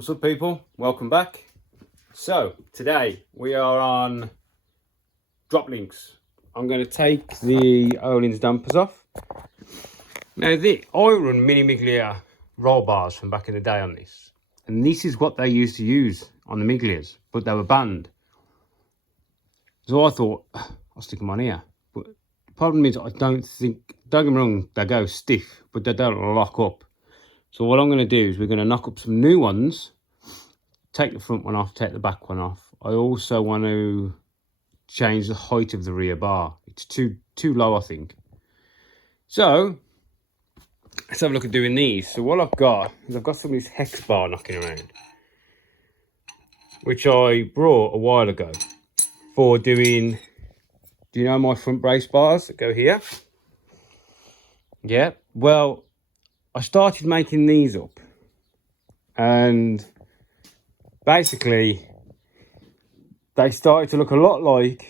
What's up, people? Welcome back. So today we are on drop links. I'm going to take the ohlins dampers off. Now I run mini miglia roll bars from back in the day on this, and this is what they used to use on the miglias, but they were banned. So I thought I'll stick them on here, but the problem is don't get me wrong, they go stiff, but they don't lock up. So what I'm going to do is we're going to knock up some new ones, take the front one off, take the back one off. I also want to change the height of the rear bar. It's too low, I think. So let's have a look at doing these. So what I've got is I've got some of this hex bar knocking around, which I brought a while ago for doing, do you know my front brace bars that go here? Yeah, well, I started making these up, and basically they started to look a lot like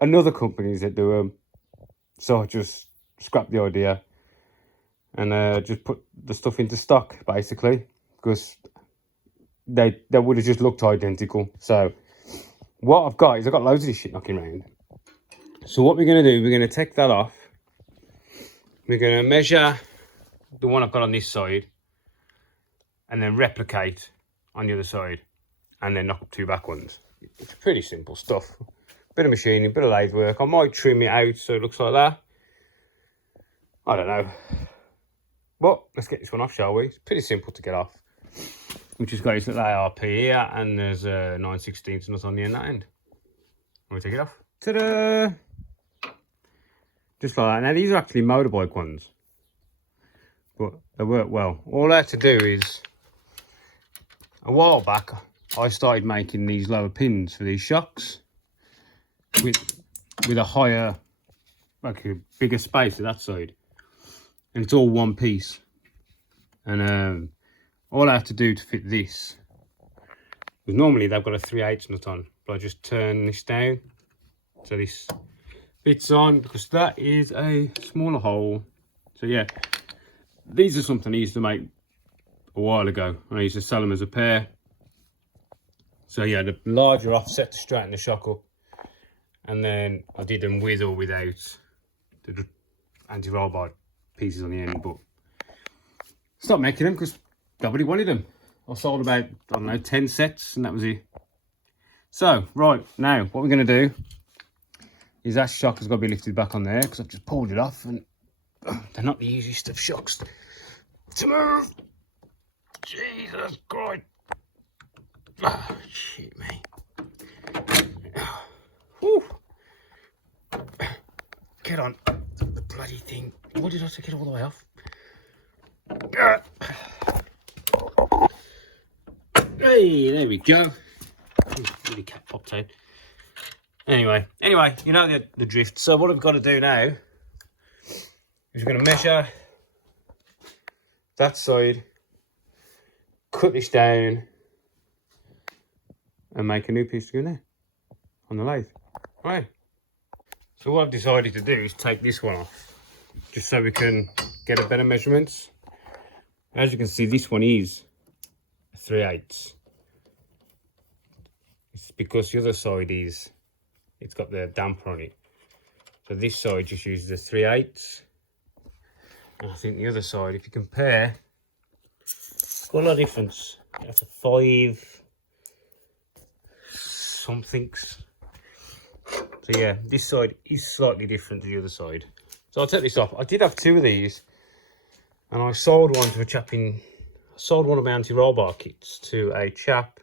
another companies that do them. So I just scrapped the idea and just put the stuff into stock, basically, because they would have just looked identical. So what I've got is I've got loads of this shit knocking around. So what we're going to do, we're going to take that off. We're going to measure the one I've got on this side and then replicate on the other side and then knock up two back ones. It's pretty simple stuff. Bit of machining, bit of lathe work. I might trim it out so it looks like that. I don't know. But let's get this one off, shall we? It's pretty simple to get off. We've just got this little ARP here, and there's a 9/16 nut on the end that end. Want to take it off? Ta-da! Just like that. Now these are actually motorbike ones, but they work well. All I have to do is, a while back, I started making these lower pins for these shocks with a higher, like a bigger space at that side, and it's all one piece. And all I have to do to fit this, because normally they've got a 3/8 nut on, but I just turn this down so this fits on, because that is a smaller hole. So yeah, these are something I used to make a while ago. I used to sell them as a pair. So yeah, the larger offset to straighten the shock up, and then I did them with or without the anti-roll bar pieces on the end, but stopped making them because nobody wanted them. I sold about, I don't know, 10 sets, and that was it. So right now what we're going to do is that shock has got to be lifted back on there, because I've just pulled it off, and they're not the easiest of shocks to move. Jesus Christ. Oh, shit, me. Whew. Get on the bloody thing. Why did I take it all the way off? Hey, there we go. Really cat popped out. Anyway, you know the drift. So what I've got to do now is we're going to measure that side, cut this down, and make a new piece to go in there on the lathe. Right. So what I've decided to do is take this one off, just so we can get a better measurements. As you can see, this one is 3/8. It's because the other side is, it's got the damper on it. So this side just uses the 3/8. And I think the other side, if you compare, it's got a lot of difference. That's a 5 somethings. So yeah, this side is slightly different to the other side. So I'll take this off. I did have two of these, and I sold one to a chap sold one of my anti-roll bar kits to a chap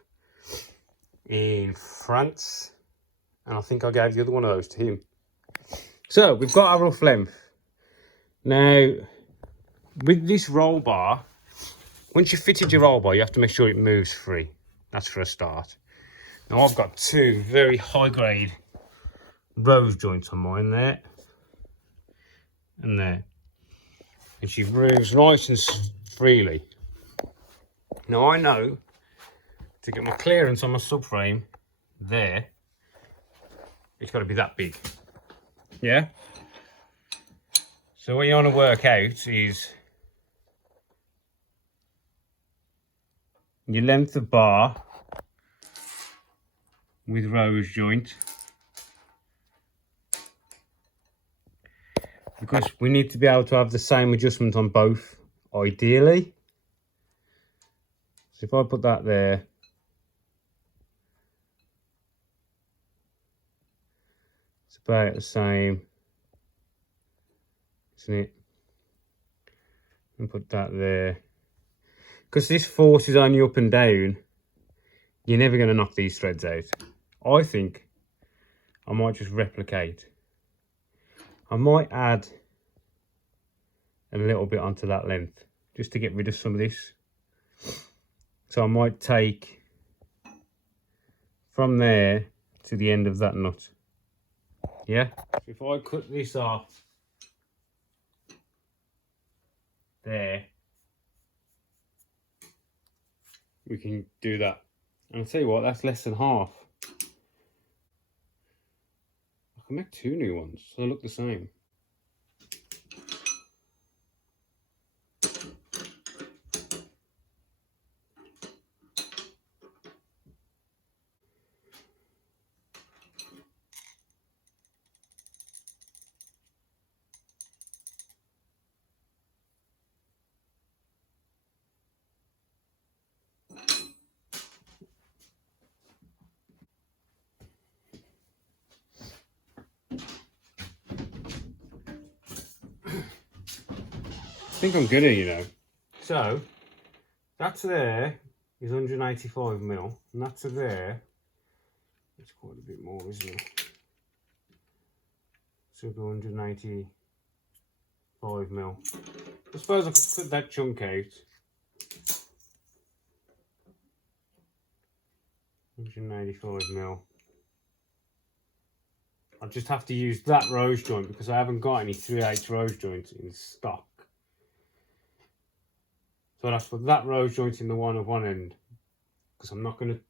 in France, and I think I gave the other one of those to him. So we've got our rough length. Now, with this roll bar, once you've fitted your roll bar, you have to make sure it moves free. That's for a start. Now I've got two very high grade rose joints on mine, there and there, and she moves nice and freely. Now I know to get my clearance on my subframe there, it's got to be that big. Yeah. So what you want to work out is your length of bar with rose joint, because we need to be able to have the same adjustment on both, ideally. So if I put that there, it's about the same, isn't it? And put that there. Because this forces on you up and down, you're never going to knock these threads out. I think I might just replicate. I might add a little bit onto that length just to get rid of some of this. So I might take from there to the end of that nut. Yeah? If I cut this off there, we can do that. And I'll tell you what, that's less than half. I can make 2 new ones, so they look the same. I think I'm good here, you know. So that's there is 185mm, and that's there. It's quite a bit more, isn't it? So go 185mm. I suppose I could cut that chunk out. 185mm. I'll just have to use that rose joint because I haven't got any 3/8 rose joints in stock. So I'll have to put that rose joint in the one at one end because I'm not going to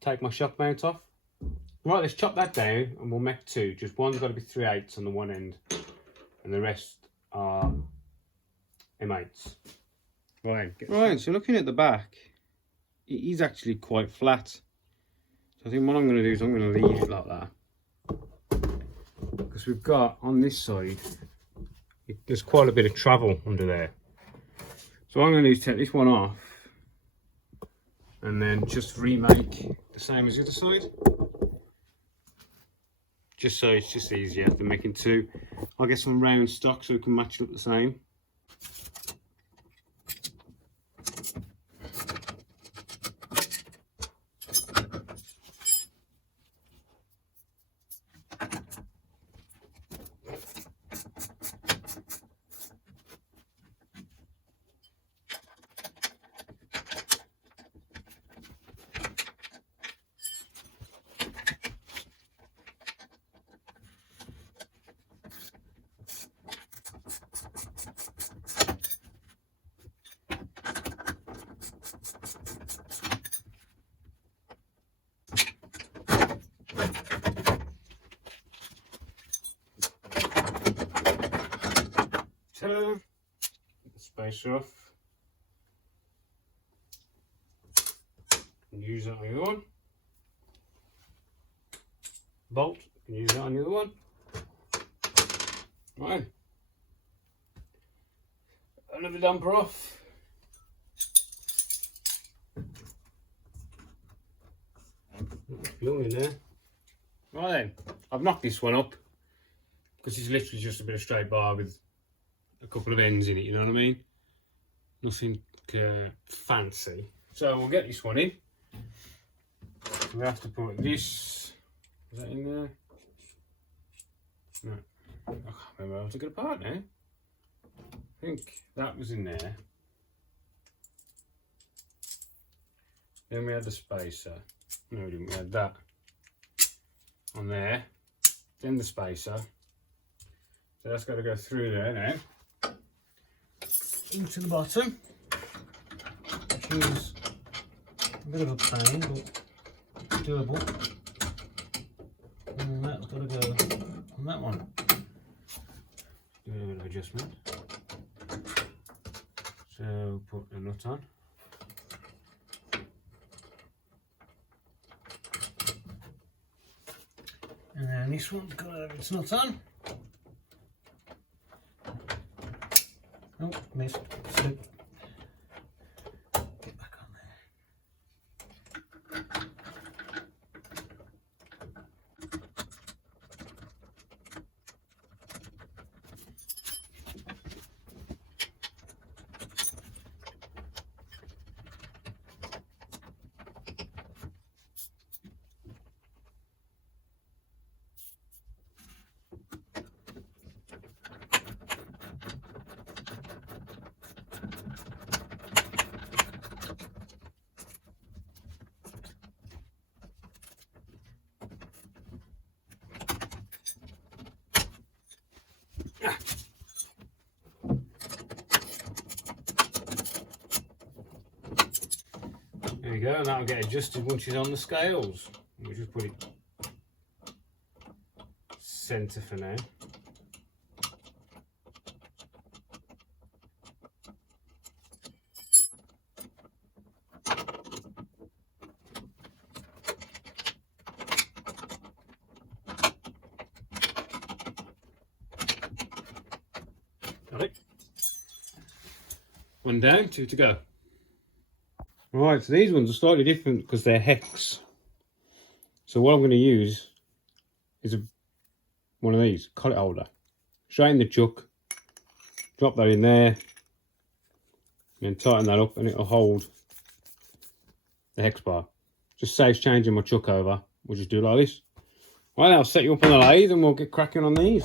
take my shock mount off. Right, let's chop that down and we'll make 2. Just one's got to be 3/8 on the one end and the rest are M8s. Right, so looking at the back, it is actually quite flat. So I think what I'm going to do is I'm going to leave it like that. Because we've got, on this side, there's quite a bit of travel under there. So what I'm going to do is take this one off and then just remake the same as the other side. Just so it's just easier than making 2. I'll get some round stock so we can match it up the same. So, get the spacer off. And use that on the other one. Bolt, and use that on the other one. Right. Another damper off. Glue in there. Right then, I've knocked this one up because it's literally just a bit of straight bar with a couple of ends in it, you know what I mean? Nothing fancy. So we'll get this one in. We have to put this, is that in there? No, I can't remember how to get apart now. I think that was in there. Then we had the spacer. No, we didn't. We had that on there. Then the spacer. So that's got to go through there now. Into the bottom, which is a bit of a pain, but doable. And that's got to go on that one. Do a little bit of adjustment. So put the nut on. this one's got its nuts on. Oh, missed. Slipped. Get back on there. There you go, and that'll get adjusted once she's on the scales. We'll just put it centre for now. Got it. One down, two to go. Right, so these ones are slightly different because they're hex. So what I'm going to use is one of these, collet holder. Straight in the chuck, drop that in there, and tighten that up and it'll hold the hex bar. Just saves changing my chuck over. We'll just do it like this. Right, I'll set you up on the lathe and we'll get cracking on these.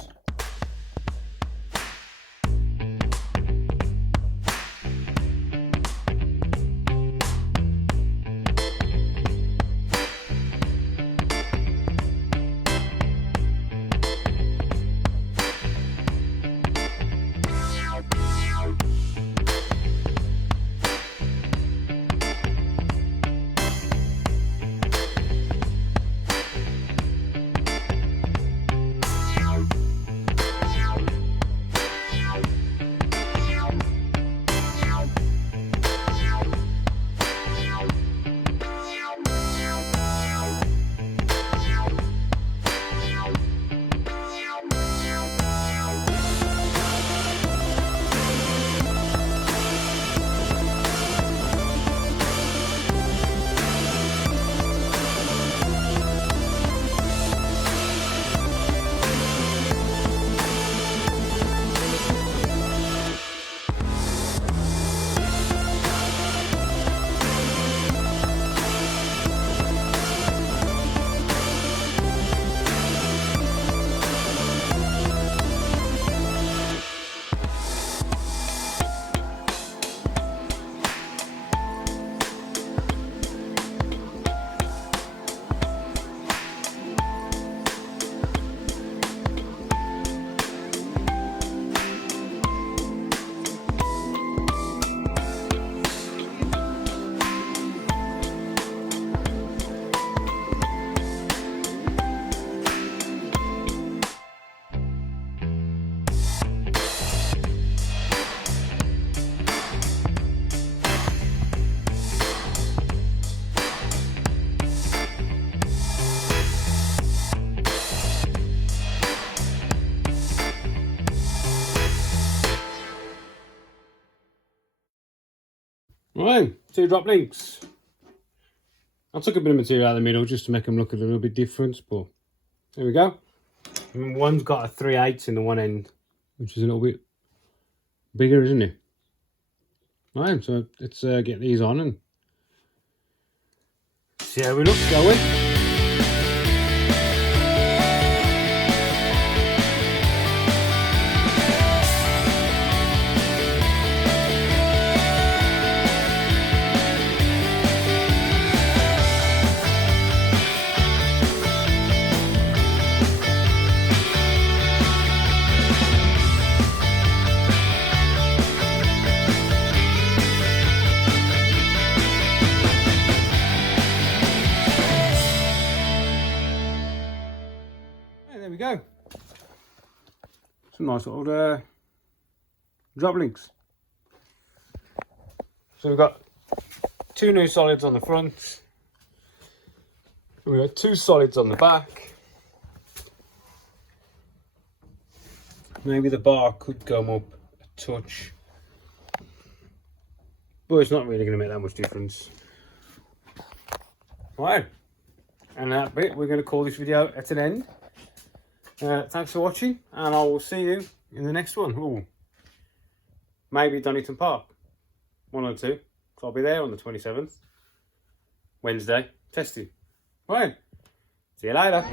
Right, two drop links. I took a bit of material out of the middle just to make them look a little bit different, but there we go. And one's got a 3/8 in the one end, which is a little bit bigger, isn't it? Right, so let's get these on and see how we look, shall we? There we go. Some nice little drop links. So we've got two new solids on the front. We've got two solids on the back. Maybe the bar could come up a touch, but it's not really going to make that much difference. Right, and that bit, we're going to call this video at an end. Thanks for watching, and I will see you in the next one. Ooh. Maybe Donington Park, 1 or 2, so I'll be there on the 27th, Wednesday, testing. Right, see you later.